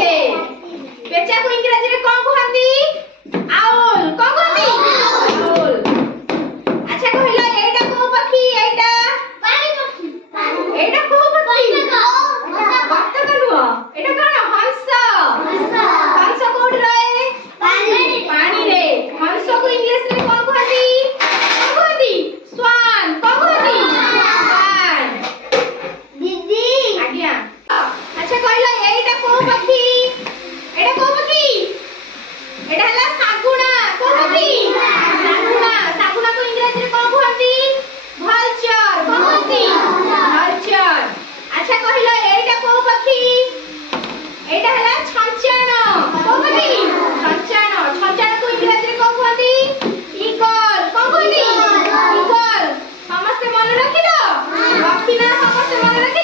रे पेचा को इंग्रजी रे कोन कहंती आउल कोन कहंती आउल अच्छा कहला एटा को पक्षी एटा पानी पक्षी एटा को पक्षी बत्तख नुह एटा कोन हंस हंस कोड रहे पानी रे हंस को इंग्लिश रे कोन कहंती स्वान कोन कहंती स्वान दीदी आज्ञा अच्छा कहला एटा को पक्षी एटा को पक्षी एटा हला सागुणा को पक्षी सागुणा सागुणा को इंग्लिश रे कोन कहंती vulture कोन कहंती vulture अच्छा कहला एटा को पक्षी एटा हला छंचाण को पक्षी छंचाण छंचाण को इंग्लिश रे कोन कहंती eagle कोन कहंती eagle समस्त मन रखिलो रखिना समस्त मन रखि